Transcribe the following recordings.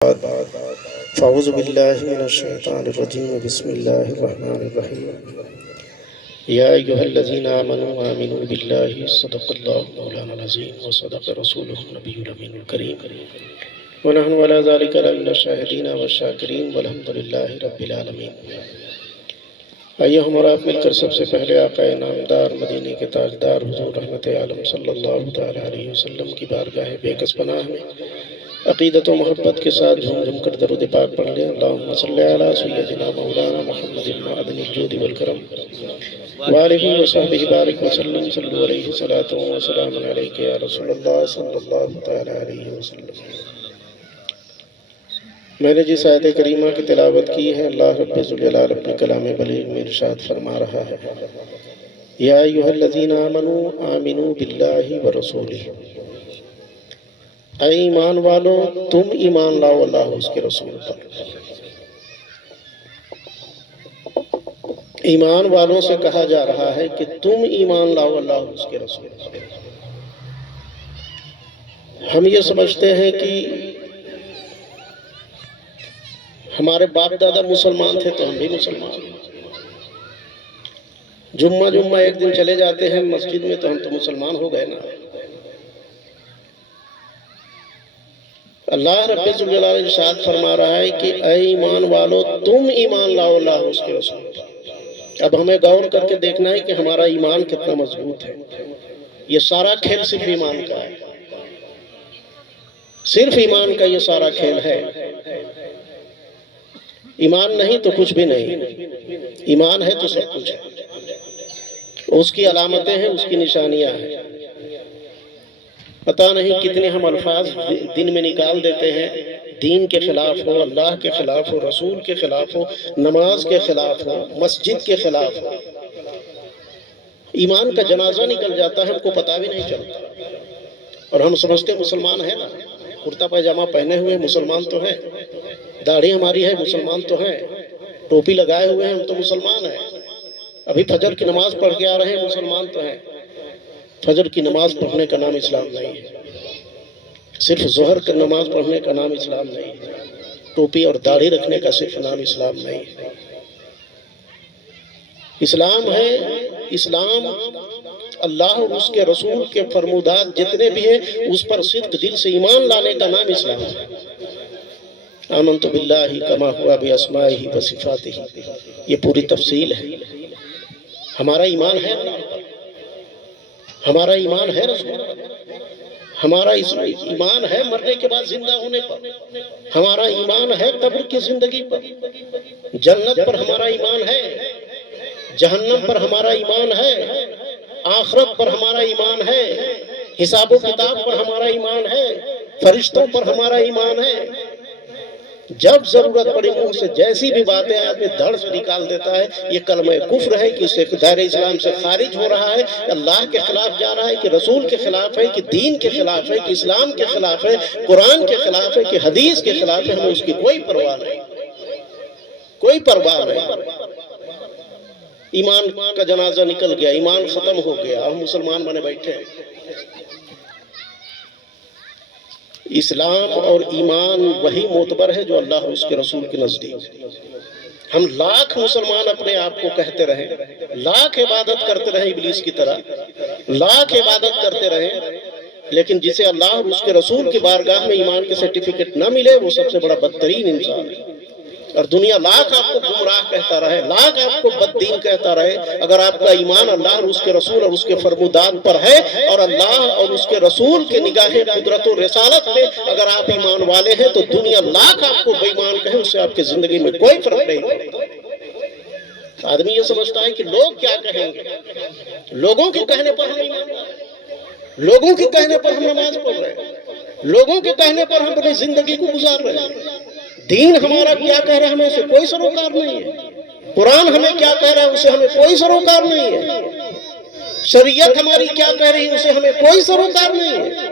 فاعوذ باللہ من الشیطان الرجیم بسم اللہ الرحمن الرحیم یا ایہا الذین آمنوا آمنوا باللہ صدق اللہ مولانا العظیم وصدق رسولہ النبی الامین الکریم ونحن علی ذلک لمن الشاہدین والشاکرین والحمد للہ رب العالمین۔ آئیے ہمارا مل کر سب سے پہلے آقا نامدار مدینے کے تاجدار حضور رحمت عالم صلی اللہ تعالی علیہ وسلم کی بارگاہ بے کس پناہ میں عقیدت و محبت کے ساتھ جھوم جھوم کر درود پاک پڑھ لیں۔ اللہم صلی علی سیدنا مولانا محمد المعدن الجود والکرم وآلہ وصحبہ بارک وسلم صلو علیہ صلاۃ و سلام علیک یا رسول اللہ صلی اللہ تعالی علیہ وسلم۔ میں نے جس آیت کریمہ کی تلاوت کی ہے، اللہ رب ذوالجلال اپنے کلام بلیغ میں ارشاد فرما رہا ہے، یا ایھا الذین آمنوا آمنوا باللہ ورسولہ، اے ایمان والو تم ایمان لاؤ اللہ اور اس کے رسول پر۔ ایمان والوں سے کہا جا رہا ہے کہ تم ایمان لاؤ اللہ اور اس کے رسول پر۔ ہم یہ سمجھتے ہیں کہ ہمارے باپ دادا مسلمان تھے تو ہم بھی مسلمان ہیں، جمعہ ایک دن چلے جاتے ہیں مسجد میں تو ہم تو مسلمان ہو گئے نا۔ اللہ رب ذوالجلال ارشاد فرما رہا ہے کہ اے ایمان والو تم ایمان لاؤ اللہ اور اس کے رسول پر۔ اب ہمیں غور کر کے دیکھنا ہے کہ ہمارا ایمان کتنا مضبوط ہے۔ یہ سارا کھیل صرف ایمان کا ہے، صرف ایمان کا یہ سارا کھیل ہے۔ ایمان نہیں تو کچھ بھی نہیں، ایمان ہے تو سب کچھ ہے۔ اس کی علامتیں ہیں، اس کی نشانیاں ہیں۔ پتہ نہیں کتنے ہم الفاظ دن میں نکال دیتے ہیں، دین کے خلاف ہو، اللہ کے خلاف ہو، رسول کے خلاف ہو، نماز کے خلاف ہو، مسجد کے خلاف ہو۔ ایمان کا جنازہ نکل جاتا ہے، ہم کو پتہ بھی نہیں چلتا، اور ہم سمجھتے مسلمان ہیں نا، کرتا پائجامہ پہنے ہوئے مسلمان تو ہیں، داڑھی ہماری ہے مسلمان تو ہیں، ٹوپی لگائے ہوئے ہیں ہم تو مسلمان ہیں، ابھی فجر کی نماز پڑھ کے آ رہے ہیں مسلمان تو ہیں۔ فجر کی نماز پڑھنے کا نام اسلام نہیں ہے، صرف ظہر کی نماز پڑھنے کا نام اسلام نہیں ہے، ٹوپی اور داڑھی رکھنے کا صرف نام اسلام نہیں ہے۔ اسلام ہے، اسلام اللہ اور اس کے رسول کے فرمودات جتنے بھی ہیں اس پر صدق دل سے ایمان لانے کا نام اسلام ہے۔ آمنت باللہ کما ہوا باسمائہ وصفاتہ، یہ پوری تفصیل ہے۔ ہمارا ایمان ہے اللہ پر، ہمارا ایمان ہے رسول پر، ہمارا ایمان ہے مرنے کے بعد زندہ ہونے پر، ہمارا ایمان ہے قبر کی زندگی پر، جنت پر ہمارا ایمان ہے، جہنم پر ہمارا ایمان ہے، آخرت پر ہمارا ایمان ہے، حساب و کتاب پر ہمارا ایمان ہے، فرشتوں پر ہمارا ایمان ہے۔ جب ضرورت پڑی منہ سے جیسی بھی باتیں آدمی دھڑ سے نکال دیتا ہے، یہ کلمہ کفر ہے کہ اسے دائرہ اسلام سے خارج ہو رہا ہے، اللہ کے خلاف جا رہا ہے، کہ رسول کے خلاف ہے، کہ دین کے خلاف ہے، کہ اسلام کے خلاف ہے، قرآن کے خلاف ہے، کہ حدیث کے خلاف ہے۔ ہمیں اس کی کوئی پرواہ نہیں، کوئی پرواہ نہیں۔ ایمان کا جنازہ نکل گیا، ایمان ختم ہو گیا، ہم مسلمان بنے بیٹھے ہیں۔ اسلام اور ایمان وہی معتبر ہے جو اللہ اور اس کے رسول کے نزدیک۔ ہم لاکھ مسلمان اپنے آپ کو کہتے رہیں، لاکھ عبادت کرتے رہیں ابلیس کی طرح، لاکھ عبادت کرتے رہیں، لیکن جسے اللہ اور اس کے رسول کی بارگاہ میں ایمان کے سرٹیفکیٹ نہ ملے وہ سب سے بڑا بدترین انسان ہے۔ اور دنیا لاکھ آپ کو گمراہ کہتا رہے، لاکھ آپ کو بد دین کہتا رہے، اگر آپ کا ایمان اللہ اور اس کے رسول اور اس کے فرمودات پر ہے، اور اللہ اور اس کے رسول کے نگاہ قدرت و رسالت پہ اگر آپ ایمان والے ہیں، تو دنیا لاکھ آپ کو بے ایمان کہے، اس سے آپ کی زندگی میں کوئی فرق نہیں پڑتا۔ آدمی یہ سمجھتا ہے کہ لوگ کیا کہیں گے، لوگوں کے کہنے پر ہم ایمان لائے، لوگوں کے کہنے پر ہم نماز پڑھ رہے ہیں، لوگوں کے کہنے پر ہم اپنی زندگی کو گزار رہے ہیں۔ دین ہمارا کیا کہہ رہا ہے ہمیں اسے کوئی سروکار نہیں ہے، قرآن ہمیں کیا کہہ رہا ہے اسے ہمیں کوئی سروکار نہیں ہے، شریعت ہماری کیا کہہ رہی ہے اسے ہمیں کوئی سروکار نہیں ہے۔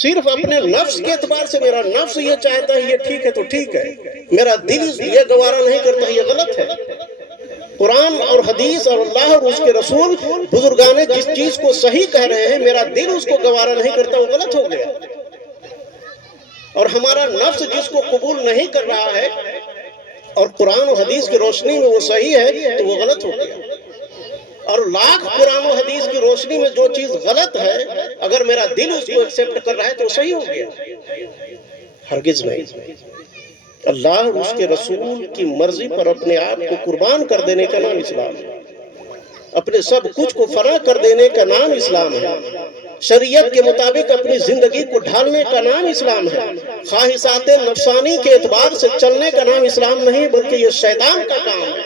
صرف اپنے نفس کے اعتبار سے میرا نفس یہ چاہتا ہے یہ ٹھیک ہے تو ٹھیک ہے، میرا دل یہ گوارا نہیں کرتا یہ غلط ہے۔ قرآن اور حدیث اور اللہ اور اس کے رسول بزرگان جس چیز کو صحیح کہہ رہے ہیں، میرا دل اس کو گوارا نہیں کرتا، وہ غلط ہو گیا۔ اور ہمارا نفس جس کو قبول نہیں کر رہا ہے اور قرآن و حدیث کی روشنی میں وہ صحیح ہے تو وہ غلط ہو گیا. اور لاکھ قرآن و حدیث کی روشنی میں جو چیز غلط ہے اگر میرا دل اس کو ایکسپٹ کر رہا ہے تو صحیح ہو گیا. ہرگز نہیں. اللہ اور اس کے رسول کی مرضی پر اپنے آپ کو قربان کر دینے کا نام اسلام ہے. اپنے سب کچھ کو فنا کر دینے کا نام اسلام ہے. شریعت کے مطابق اپنی زندگی کو ڈھالنے کا نام اسلام ہے. خواہشات نفسانی کے اعتبار سے چلنے کا نام اسلام نہیں بلکہ یہ شیطان کا کام ہے.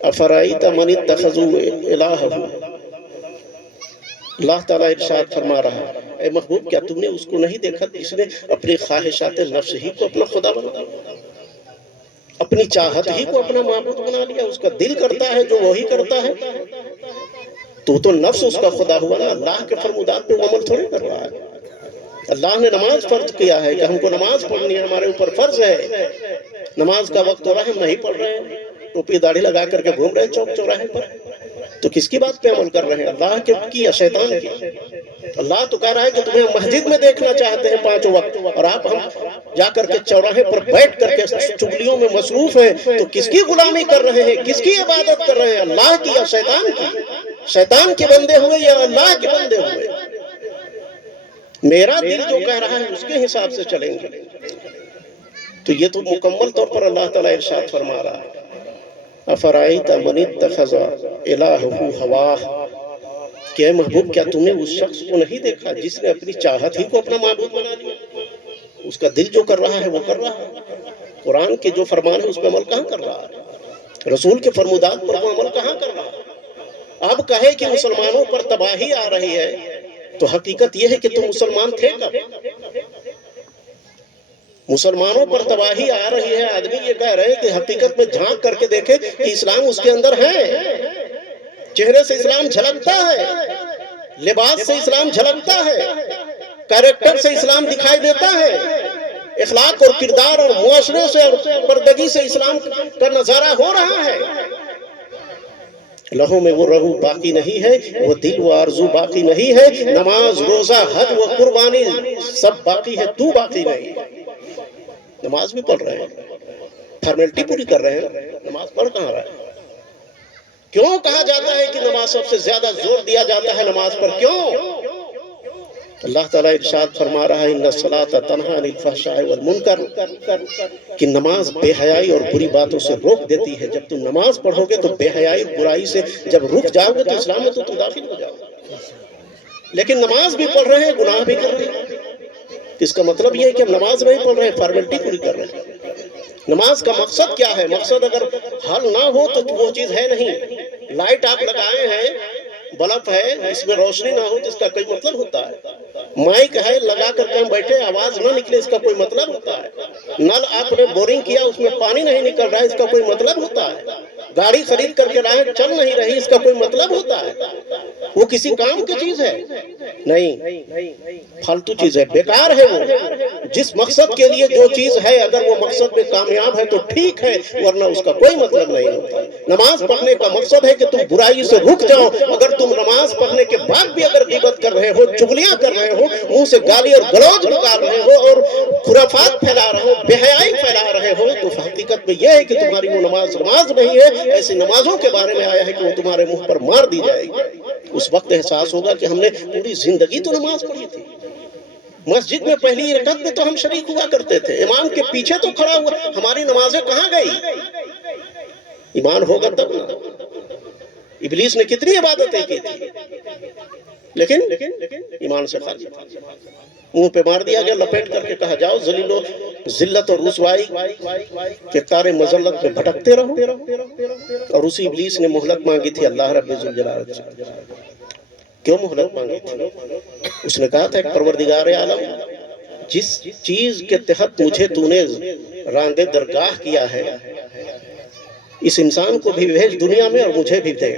افرائیت من اتخذوا الہہ، اللہ تعالیٰ ارشاد فرما رہا اے محبوب کیا تم نے اس کو نہیں دیکھا جس نے اپنی خواہشات نفس ہی کو اپنا خدا بنا لیا، اپنی چاہت ہی کو اپنا معبود بنا لیا. اس کا دل کرتا ہے جو وہی کرتا ہے. تو نفس اس کا خدا ہوا نا. اللہ کے فرمودات پہ وہ عمل تھوڑے کر رہا ہے. اللہ نے نماز فرض کیا ہے کہ ہم کو نماز پڑھنی ہے، ہمارے اوپر فرض ہے. نماز کا وقت ہو رہا ہے ہم نہیں پڑھ رہے ہیں، ٹوپی داڑھی لگا کر کے گھوم رہے ہیں چوک چوراہے پر. تو کس کی بات پہ عمل کر رہے ہیں؟ اللہ کی یا شیطان کی؟ اللہ تو کہہ رہا ہے کہ تمہیں مسجد میں دیکھنا چاہتے ہیں 5 وقت، اور آپ ہم جا کر کے چوراہے پر بیٹھ کر کے چغلیوں میں مصروف ہیں. تو کس کی غلامی کر رہے ہیں؟ کس کی عبادت کر رہے ہیں؟ اللہ کی یا شیطان کی؟ شیطان کے بندے ہوئے یا اللہ کے بندے ہوئے؟ میرا دل جو کہہ رہا ہے اس کے حساب سے چلیں گے. تو یہ تو مکمل طور پر اللہ تعالیٰ ارشاد فرما رہا ہے افرائیت من اتخذ الہہ ہواہ، کہ اے محبوب کیا تم نے اس شخص کو نہیں دیکھا جس نے اپنی چاہت ہی کو اپنا معبود بنا لیا؟ اس کا دل جو کر رہا ہے وہ کر رہا ہے. قرآن کے جو فرمان ہے اس پہ عمل کہاں کر رہا ہے؟ رسول کے فرمودات پر وہ عمل کہاں کر رہا ہے؟ اب کہے کہ مسلمانوں پر تباہی آ رہی ہے تو حقیقت یہ ہے کہ تم مسلمان تھے کب؟ مسلمانوں پر تباہی آ رہی ہے، آدمی یہ کہہ رہے ہیں کہ حقیقت میں جھانک کر کے دیکھے کہ اسلام اس کے اندر ہے. چہرے سے اسلام جھلکتا ہے، لباس سے اسلام جھلکتا ہے، کیریکٹر سے اسلام دکھائی دیتا ہے، اخلاق اور کردار اور معاشرے سے اور پردگی سے اسلام کا نظارہ ہو رہا ہے. لہو میں وہ رہو باقی نہیں ہے، وہ دل و آرزو باقی نہیں ہے. نماز روزہ حج و قربانی سب باقی ہے، تو باقی نہیں. نماز بھی پڑھ رہے ہیں، فارمیلٹی پوری کر رہے ہیں، نماز پڑھ کہاں رہا ہے؟ کیوں کہا جاتا ہے کہ نماز سب سے زیادہ زور دیا جاتا ہے نماز پر؟ کیوں؟ اللہ تعالیٰ ارشاد فرما رہا ہے ان الصلاۃ تنہی عن الفحشاء والمنکر، کہ نماز بے حیائی اور بری باتوں سے روک دیتی ہے. جب تم نماز پڑھو گے تو بے حیائی اور برائی سے جب رک جاؤ گے تو اسلام میں تو تم داخل ہو جاؤ گے. لیکن نماز بھی پڑھ رہے ہیں، گناہ بھی کر رہے ہیں. اس کا مطلب یہ ہے کہ ہم نماز نہیں پڑھ رہے ہیں، فارمیلٹی پوری کر رہے ہیں. نماز کا مقصد کیا ہے؟ مقصد اگر حل نہ ہو تو وہ چیز ہے نہیں. لائٹ آپ لگائے ہیں، بلب ہے، اس میں روشنی نہ ہو تو اس کا کوئی مطلب ہوتا ہے؟ مائک ہے لگا کر کے ہم بیٹھے آواز نہ نکلے اس کا کوئی مطلب ہوتا ہے؟ نل آپ نے بورنگ کیا اس میں پانی نہیں نکل رہا ہے اس کا کوئی مطلب ہوتا ہے؟ گاڑی خرید کر کے لائے چل نہیں رہی اس کا کوئی مطلب ہوتا ہے؟ وہ کسی کام کی چیز ہے؟ نہیں، فالتو چیز ہے، بیکار ہے. وہ جس مقصد کے لیے جو چیز ہے اگر وہ مقصد میں کامیاب ہے تو ٹھیک ہے، ورنہ اس کا کوئی مطلب نہیں ہوتا. نماز پڑھنے کا مقصد ہے کہ تم برائی سے رک جاؤ. اگر تم نماز پڑھنے کے بعد بھی اگر غیبت کر رہے ہو، چغلیاں کر رہے ہو، منہ سے گالی اور گلوچ نکال رہے ہو اور خرافات پھیلا رہے ہو، بے حیائی پھیلا رہے ہو، تو حقیقت میں یہ ہے کہ تمہاری وہ نماز نہیں ہے. ایسی نمازوں کے بارے میں آیا ہے کہ وہ تمہارے منہ پر مار دی جائے گی. اس وقت احساس ہوگا کہ ہم نے پوری زندگی تو نماز پڑھی تھی. مسجد میں پہلی رکعت میں تو ہم شریک ہوا کرتے تھے، امام کے پیچھے تو کھڑا ہوا، ہماری نمازیں کہاں گئی؟ ایمان ہوگا تب نا. ابلیس نے کتنی عبادتیں کی تھی لیکن ایمان سے خالی. منہ پہ مار دیا گیا، لپیٹ کر کے کہا جاؤ ذلت اور رسوائی کے تارے مذلت میں بھٹکتے رہو. اور اسی ابلیس نے مہلت مانگی تھی اللہ رب ذوالجلال سے. کیوں مہلت مانگی تھی؟ اس نے کہا تھا کہ پروردگار عالم جس چیز کے تحت مجھے تو نے راندے درگاہ کیا ہے اس انسان کو بھی بھیج دنیا میں اور مجھے بھی دے.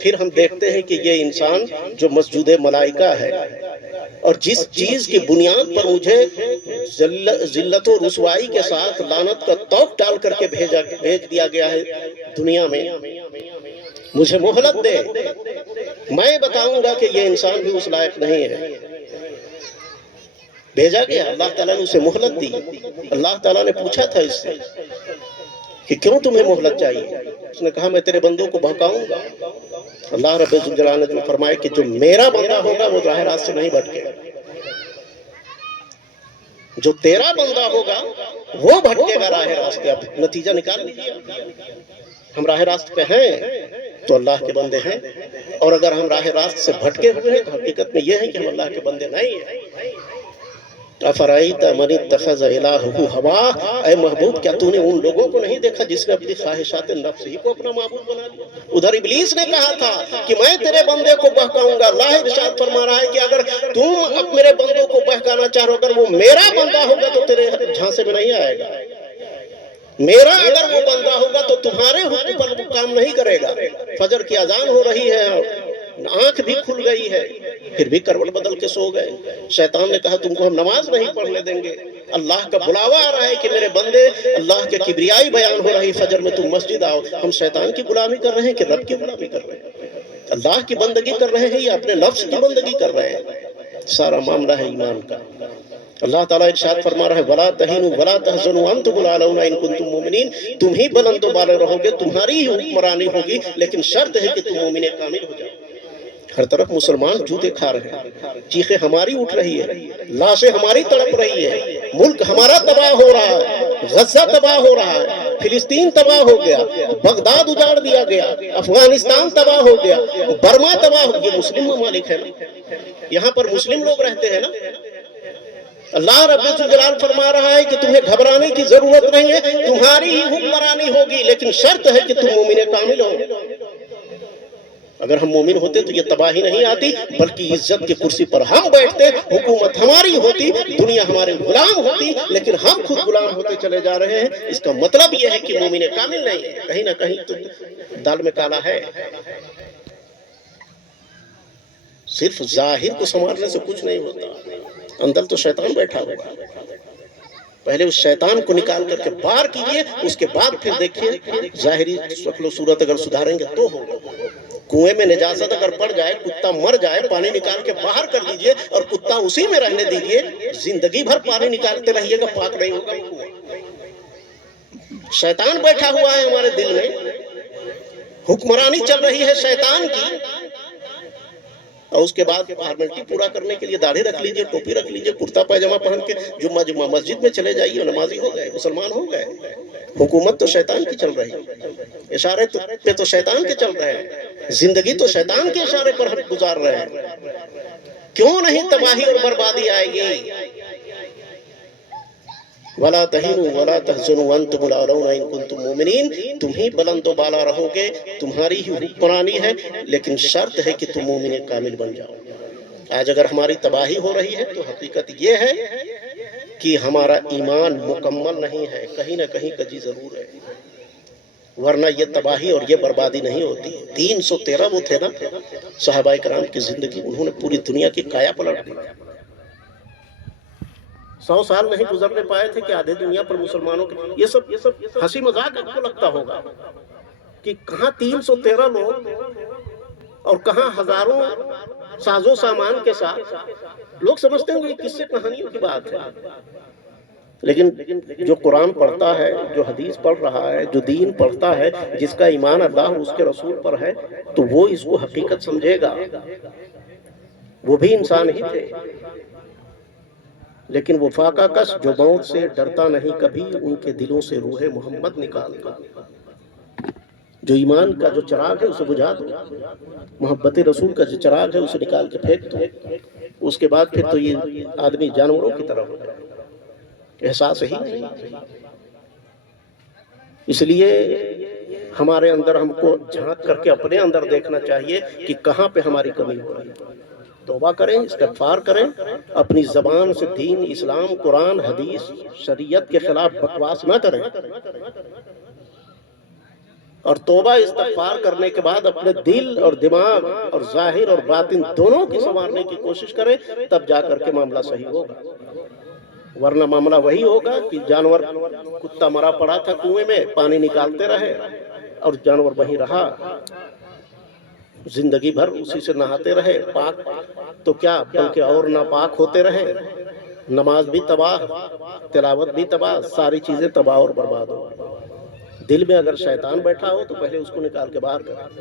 پھر ہم دیکھتے ہیں کہ یہ انسان جو مسجود ملائکہ ہے اور جس چیز کی بنیاد پر مجھے ذلت و رسوائی کے ساتھ لعنت کا توق ڈال کر کے بھیج دیا گیا ہے دنیا میں، مجھے مہلت دے. میں بتاؤں گا کہ یہ انسان بھی اس لائق نہیں ہے. بھیجا گیا، اللہ تعالیٰ نے اسے مہلت دی۔ اللہ تعالیٰ نے پوچھا تھا اس سے کہ کیوں تمہیں مہلت چاہیے؟ اس نے کہا میں تیرے بندوں کو بہکاؤں گا۔ اللہ رب الجلال نے فرمایا کہ جو میرا بندہ ہوگا وہ راہ راست سے نہیں بھٹکے، جو تیرا بندہ ہوگا وہ بھٹکے گا راہ راست پہ۔ اب نتیجہ نکال لیجیے، ہم راہ راست پہ ہیں تو اللہ کے بندے ہیں، اور اگر ہم راہ راست سے بھٹکے ہوئے ہیں تو حقیقت میں یہ ہے کہ ہم اللہ کے بندے نہیں ہیں۔ افرائیت من اتخذ الہہ ہواہ، اے محبوب کیا تو نے ان لوگوں کو نہیں دیکھا جس نے اپنی خواہشات نفس ہی کو اپنا معبود بنا لیا؟ ادھر ابلیس نے کہا تھا کہ میں تیرے بندے کو بہکاؤں گا۔ اللہ ارشاد فرما رہا ہے کہ اگر تم اب میرے بندوں کو بہکانا چاہ رہے ہو، اگر وہ میرا بندہ ہوگا تو تیرے جھانسے میں نہیں آئے گا، میرا اگر وہ بندہ ہوگا تو تمہارے حکم پر وہ کام نہیں کرے گا۔ فجر کی اذان ہو رہی ہے، آنکھ بھی کھل گئی ہے، پھر بھی کروٹ بدل کے سو گئے۔ شیطان نے کہا تم کو ہم نماز نہیں پڑھنے دیں گے۔ اللہ کا بلاوا آ رہا ہے کہ میرے بندے، اللہ کے کبریائی بیان ہو رہی فجر میں تم مسجد آؤ۔ ہم شیطان کی غلامی کر رہے ہیں کہ رب کی غلامی کر رہے ہیں؟ اللہ کی بندگی کر رہے ہیں یا اپنے نفس کی بندگی کر رہے ہیں؟ سارا معاملہ ہے ایمان کا۔ اللہ تعالیٰ ارشاد فرما رہا ہے وَلَا تَهِنُوا وَلَا تَحْزَنُوا وَأَنْتُمُ الْأَعْلَوْنَ إِن كُنتُم مُؤْمِنِينَ، تم ہی بلند و بالا رہو گے، تمہاری ہی حکمرانی ہوگی، لیکن شرط ہے کہ تم مومن کامل ہو جاؤ۔ ہر طرف مسلمان جوتے کھا رہے ہیں، چیخیں ہماری اٹھ رہی ہے، لاشیں ہماری تڑپ رہی ہے، ملک ہمارا تباہ ہو رہا ہے، غزہ تباہ ہو رہا ہے، فلسطین تباہ ہو گیا، بغداد اجاڑ دیا گیا، افغانستان تباہ ہو گیا، برما تباہ ہو گیا۔ یہ مسلم ممالک ہے نا، یہاں پر مسلم لوگ رہتے ہیں نا۔ اللہ رب الجلال فرما رہا ہے کہ تمہیں گھبرانے کی ضرورت نہیں ہے، تمہاری ہی حکمرانی ہوگی، لیکن شرط ہے کہ تم مومن کامل ہو۔ اگر ہم مومن ہوتے تو یہ تباہی نہیں آتی، بلکہ عزت کی کرسی پر ہم بیٹھتے، حکومت ہماری ہوتی، دنیا ہمارے غلام ہوتی، لیکن ہم خود غلام ہوتے چلے جا رہے ہیں۔ اس کا مطلب یہ ہے کہ مومن کامل نہیں ہے، کہیں نہ کہیں تو دال میں کالا ہے۔ صرف ظاہر کو سنوارنے سے کچھ نہیں ہوتا، اندر تو شیطان بیٹھا ہوا۔ پہلے اس شیطان کو نکال کر کے باہر کیجئے، اس کے بعد پھر دیکھیے ظاہری شکل و صورت اگر سدھاریں گے تو ہوگا۔ کنویں میں نجاست اگر پڑ جائے، کتا مر جائے، پانی نکال کے باہر کر دیجئے اور کتا اسی میں رہنے دیجئے، زندگی بھر پانی نکالتے رہیے گا، پاک نہیں ہوگا کنواں۔ شیطان بیٹھا ہوا ہے ہمارے دل میں، حکمرانی چل رہی ہے شیطان کی، اور اس کے بعد فارمیلٹی پورا کرنے کے لیے داڑھی رکھ لیجئے، ٹوپی رکھ لیجئے، کرتا پائجامہ پہن کے جمعہ مسجد میں چلے جائیے، نمازی ہو گئے، مسلمان ہو گئے۔ حکومت تو شیطان کی چل رہی ہے، اشارے پہ تو شیطان کے چل رہے ہیں، زندگی تو شیطان کے اشارے پر ہم گزار رہے ہیں۔ کیوں نہیں تباہی اور بربادی آئے گی؟ وَلَا تَهِنُوا وَلَا تَحْزَنُوا وَأَنْتُمُ الْأَعْلَوْنَ إِن كُنتُم مُؤْمِنِينَ، تم ہی بلند و بالا رہو گے، تمہاری ہی حکمرانی ہے، لیکن شرط ہے کہ تم مومن کامل بن جاؤ۔ آج اگر ہماری تباہی ہو رہی ہے تو حقیقت یہ ہے کہ ہمارا ایمان مکمل نہیں ہے، کہیں نہ کہیں کجی ضرور ہے، ورنہ یہ تباہی اور یہ بربادی نہیں ہوتی۔ 313 وہ تھے نا صحابہ کرام کی زندگی، انہوں نے پوری دنیا کی کایا پلٹ دی۔ 100 سال نہیں گزرنے پائے تھے کہ آدھے دنیا پر مسلمانوں کے، یہ سب ہنسی مذاق آپ کو لگتا ہوگا کہ کہاں 313 لوگ اور کہاں ہزاروں ساز و سامان کے ساتھ۔ لوگ سمجھتے ہوں گے کس سے کہانیوں کی بات ہے، لیکن جو قرآن پڑھتا ہے، جو حدیث پڑھ رہا ہے، جو دین پڑھتا ہے، جس کا ایمان اللہ اور اس کے رسول پر ہے، تو وہ اس کو حقیقت سمجھے گا۔ وہ بھی انسان ہی تھے، لیکن وہ فاقہ کش جو موت سے ڈرتا نہیں کبھی، ان کے دلوں سے روح محمد نکالتا۔ جو ایمان کا جو چراغ ہے اسے بجھا دو، محبت رسول کا جو چراغ ہے اسے نکال کے پھینک دو، اس کے بعد پھر تو یہ آدمی جانوروں کی طرح ہو جائے، احساس ہی نہیں۔ اس لیے ہمارے اندر ہم کو جھانک کر کے اپنے اندر دیکھنا چاہیے کہ کہاں پہ ہماری کمی ہو رہی ہے۔ توبہ کریں، استغفار کریں، اپنی زبان سے دین، اسلام، قرآن، حدیث، شریعت کے خلاف بکواس نہ کریں، اور توبہ استغفار کرنے کے بعد اپنے دل اور دماغ اور ظاہر اور باطن دونوں کی سنوارنے کی کوشش کریں، تب جا کر کے معاملہ صحیح ہوگا۔ ورنہ معاملہ وہی ہوگا کہ جانور، کتا مرا پڑا تھا کنویں میں، پانی نکالتے رہے اور جانور وہیں رہا، زندگی بھر اسی سے نہاتے رہے، پاک تو کیا بلکہ اور ناپاک ہوتے رہے۔ نماز بھی تباہ، تلاوت بھی تباہ، ساری چیزیں تباہ اور برباد ہو۔ دل میں اگر شیطان بیٹھا ہو تو پہلے اس کو نکال کے باہر کریں۔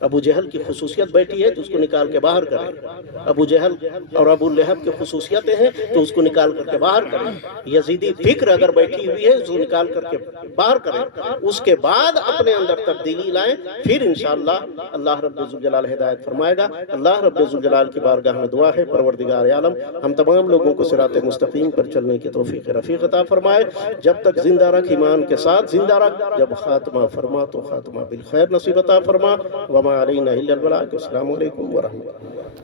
ابو جہل کی خصوصیت بیٹھی ہے تو اس کو نکال کے باہر کریں۔ ابو جہل اور ابو لہب کی خصوصیتیں ہیں تو اس کو نکال کر کے باہر کریں۔ یزیدی فکر اگر بیٹھی ہوئی ہے اس کو نکال کر کے باہر کریں۔ اس کے بعد اپنے اندر تبدیلی لائیں، پھر انشاءاللہ اللہ رب الجلال ہدایت فرمائے گا۔ اللہ رب الجلال کی بارگاہ میں دعا ہے، پروردگار عالم ہم تمام لوگوں کو صراط مستقیم پر چلنے کی توفیق رفیق عطا فرمائے۔ جب تک زندہ رکھ ایمان کے ساتھ زندہ رکھ، جب خاتمہ فرما تو خاتمہ بالخیر نصیب عطا فرما۔ وما علینا الا البلاغ۔ السلام علیکم ورحمۃ اللہ۔